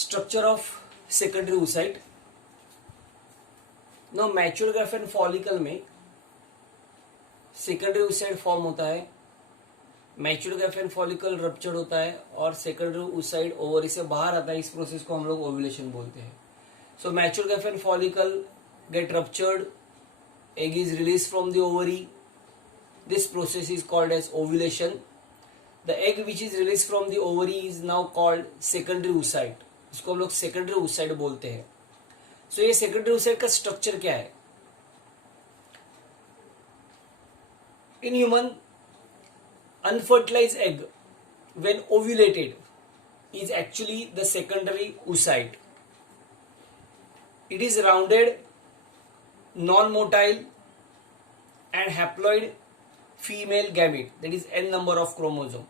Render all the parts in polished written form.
Structure of secondary oocyte. No mature Graafian follicle में secondary oocyte form होता है. Mature Graafian follicle ruptured होता है और सेकेंडरी oocyte ओवरी से बाहर आता है. इस प्रोसेस को हम लोग ओव्यूलेशन बोलते हैं. So mature Graafian follicle get ruptured, egg is released from the ovary. This process is called as ovulation. The egg which is released from the ovary is now called secondary oocyte. इसको हम लोग secondary oocyte बोलते हैं. सो ये secondary oocyte का structure क्या है? In human, unfertilized egg when ovulated is actually the secondary oocyte. It is rounded, non-motile and haploid female gamete, that is n number of chromosome,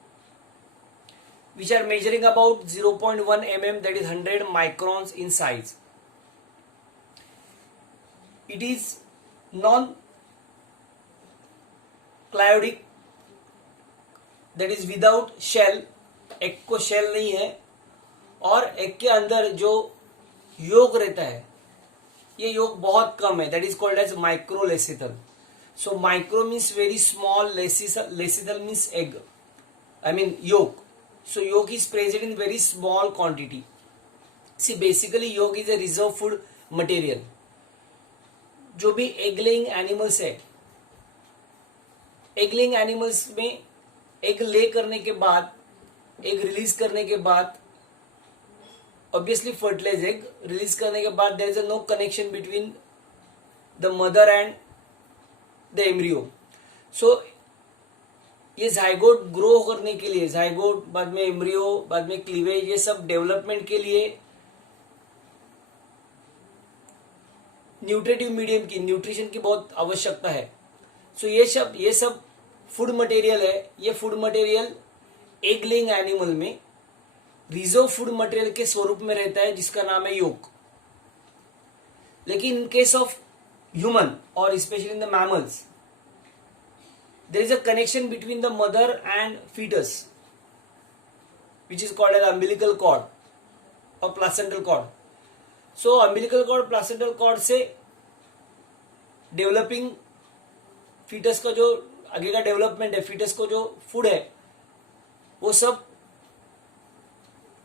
which are measuring about 0.1 mm, that is 100 microns in size. It is non-cladoid, that is without shell. Egg को shell नहीं है और egg के अंदर जो योग रहता है ये योग बहुत कम है. That is called as microlecithal. So micro means very small, lecithal means egg, I mean yolk. So yolk is present in very small quantity. See basically yolk is a reserve food material. जो भी egg laying animals है, egg laying animals में egg lay करने के बाद, egg release करने के बाद, obviously fertilized egg रिलीज करने के बाद there is a no connection between the mother and the embryo. So ये जाइगोट ग्रो करने के लिए, जाइगोट बाद में एम्ब्रियो, बाद में क्लीवेज, ये सब डेवलपमेंट के लिए न्यूट्रिटिव मीडियम की, न्यूट्रिशन की बहुत आवश्यकता है. सो ये सब फूड मटेरियल है. ये food material egg laying animal में रिजर्व फूड मटेरियल के स्वरूप में रहता है जिसका नाम है योग. लेकिन इन केस ऑफ ह्यूमन और specially in the mammals, there is a connection between the mother and fetus which is called as umbilical cord और placental cord. So umbilical cord, placental cord से डेवलपिंग फीटस का जो आगे का development है, foetus को जो फूड है वो सब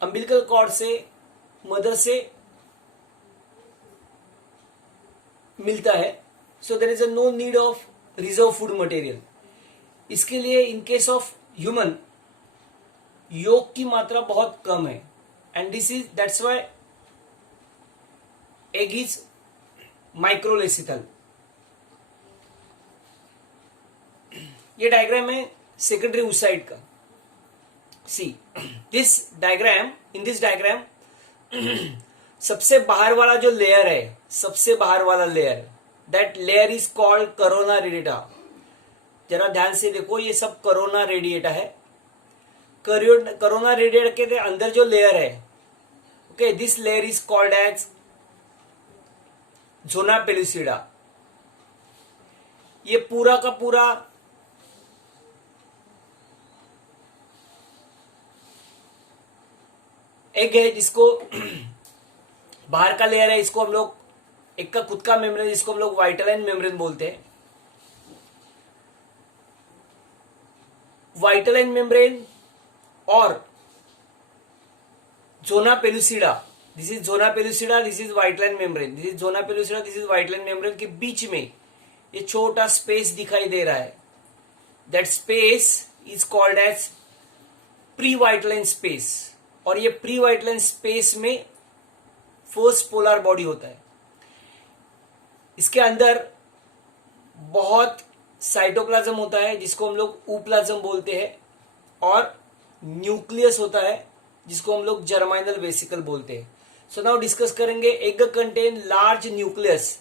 अम्बिलिकल कॉर्ड से, मदर से मिलता है. So there is a no need of reserve food material. इसके लिए इन केस ऑफ ह्यूमन योग की मात्रा बहुत कम है. And that's why egg is microlecithal. ये डायग्राम है सेकेंडरी oocyte का. See this diagram, in this diagram सबसे बाहर वाला जो लेयर है, सबसे बाहर वाला layer, that layer is called corona radiata. जरा ध्यान से देखो, ये सब कोरोना रेडिएटा है. कोरोना रेडिएटा के अंदर जो लेयर है, okay, this layer is called as zona pellucida. ये पूरा का पूरा एग है जिसको बाहर का लेयर है, इसको हम लोग एक का खुद का मेम्ब्रेन, जिसको हम लोग वाइटलाइन मेम्ब्रेन बोलते हैं. वाइटलाइन मेम्ब्रेन और zona pellucida, this is zona pellucida, this is vitelline membrane, this is zona pellucida, this is vitelline membrane के बीच में ये छोटा स्पेस दिखाई दे रहा है. That space is called as pre vitelline space. और ये प्री वाइटलाइन स्पेस में फर्स्ट पोलर बॉडी होता है. इसके अंदर बहुत साइटोप्लाज्म होता है जिसको हम लोग ऊप्लाज्म बोलते हैं, और न्यूक्लियस होता है जिसको हम लोग जर्माइनल वेसिकल बोलते हैं. सो नाउ डिस्कस करेंगे. Egg contain large nucleus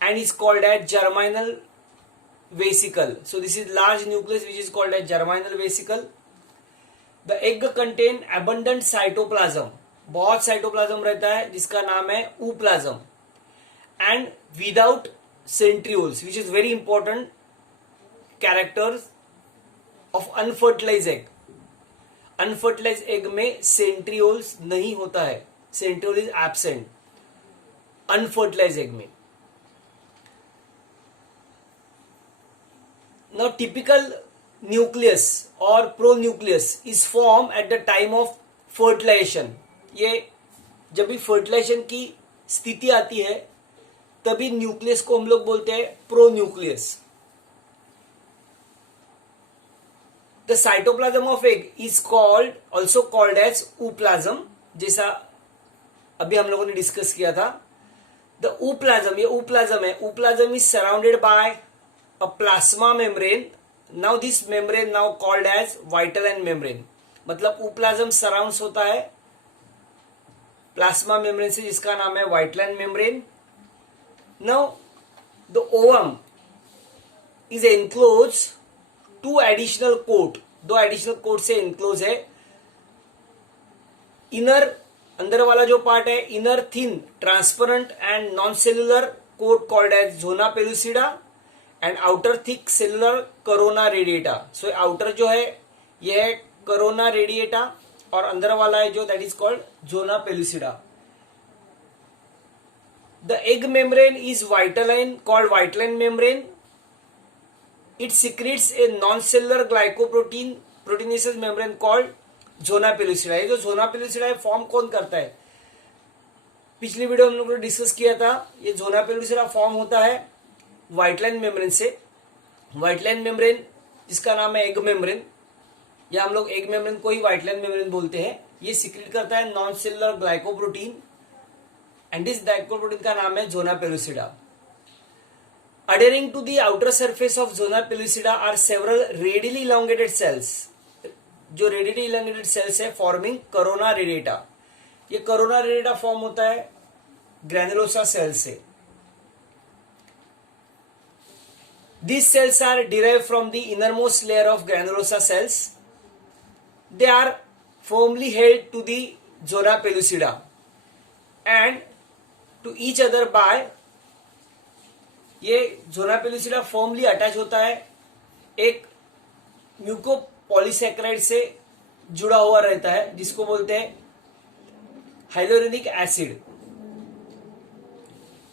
and is called as germinal vesicle. So this is large nucleus which is called as germinal vesicle. The egg contain abundant cytoplasm. बहुत cytoplasm रहता है जिसका नाम है ooplasm, and without centrioles, which is very important characters of unfertilize egg. Unfertilize egg में centrioles नहीं होता है. Centriole is absent unfertilized egg में. Now typical nucleus or pronucleus is formed at the time of fertilization. ये जब भी fertilisation की स्थिति आती है तभी न्यूक्लियस को हम लोग बोलते हैं pronucleus. The cytoplasm of egg is called also called as ooplasm, जैसा अभी हम लोगों ने डिस्कस किया था. द ऊप्लाज्म, ये ऊप्लाज्म है. Ooplasm is surrounded by a plasma membrane. Now this membrane now called as vitelline membrane. मतलब ऊप्लाज्म सराउंड्स होता है प्लाज्मा मेम्ब्रेन से, जिसका नाम है vitelline membrane. Now the ovum is enclose to additional coat, दो एडिशनल कोट से एनक्लोज है. इनर, अंदर वाला जो पार्ट है, inner thin transparent and non cellular coat called as zona pellucida and outer thick cellular corona radiata. So outer जो है यह है करोना रेडिएटा और अंदर वाला है जो that is called zona pellucida. The egg membrane is vitelline, called vitelline membrane. It secretes a non cellular glycoprotein proteinaceous membrane called zona pellucida. ये जो जोना पेलुसिडा है फॉर्म कौन करता है, पिछली वीडियो हम लोगों ने डिस्कस किया था. ये जोना पेलुसिडा फॉर्म होता है वाइटलाइन मेम्ब्रेन से. वाइटलाइन मेम्ब्रेन जिसका नाम है एग मेम्ब्रेन, या हम लोग एग मेम्ब्रेन को ही वाइटलाइन मेम्ब्रेन बोलते हैं. ये सिक्रेट करता है नॉन सेलुलर ग्लाइकोप्रोटीन एंड इस ग्लाइकोप्रोटीन का नाम है zona pellucida. Adhering to the outer surface of zona pellucida are several radially elongated cells. जो रेडियली इलोंगेटेड सेल्स है फॉर्मिंग करोना रेडिएटा. ये करोना रेडिएटा फॉर्म होता है ग्रैनुलोसा सेल से. These cells are derived from the innermost layer of granulosa cells. They are firmly held to the zona pellucida and to each other by, ये zona pellucida firmly attach होता है एक mucopolysaccharide से जुड़ा हुआ रहता है जिसको बोलते हैं hyaluronic acid.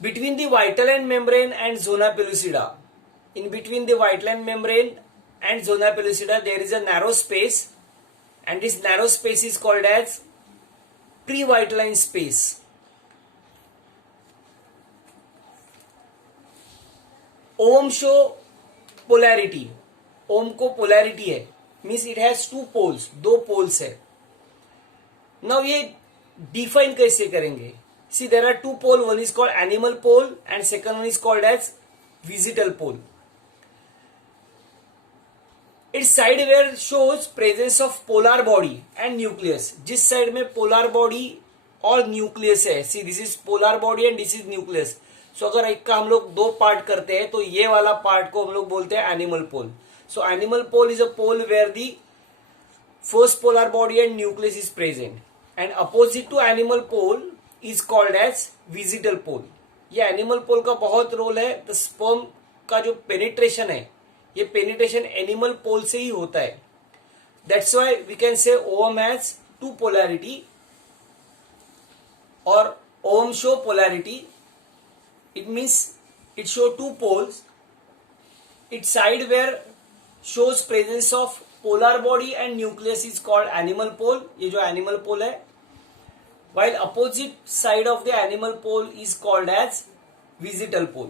Between the vitelline membrane and zona pellucida, in between the vitelline membrane and zona pellucida there is a narrow space and this narrow space is called as pre-vitelline space. Ovum show polarity. Ovum को polarity है, means it has two poles, दो poles है. Now ये define कैसे करेंगे? See there are two pole, one is called animal pole and second one is called as vegetal pole. Its side where shows presence of polar body and nucleus. जिस side में polar body और nucleus है, see this is polar body and this is nucleus. So अगर एक का हम लोग दो पार्ट करते हैं तो ये वाला पार्ट को हम लोग बोलते हैं animal pole. So animal pole is a pole where the first polar body and nucleus is present and opposite to animal pole is called as vegetal pole. ये एनिमल पोल का बहुत रोल है. द स्पर्म का जो penetration है, ये penetration animal पोल से ही होता है. That's why we can say ovum has two polarity और ovum show polarity. It means it show two poles. It side where shows presence of polar body and nucleus is called animal pole. ये जो animal pole है, while opposite side of the animal pole is called as visital pole.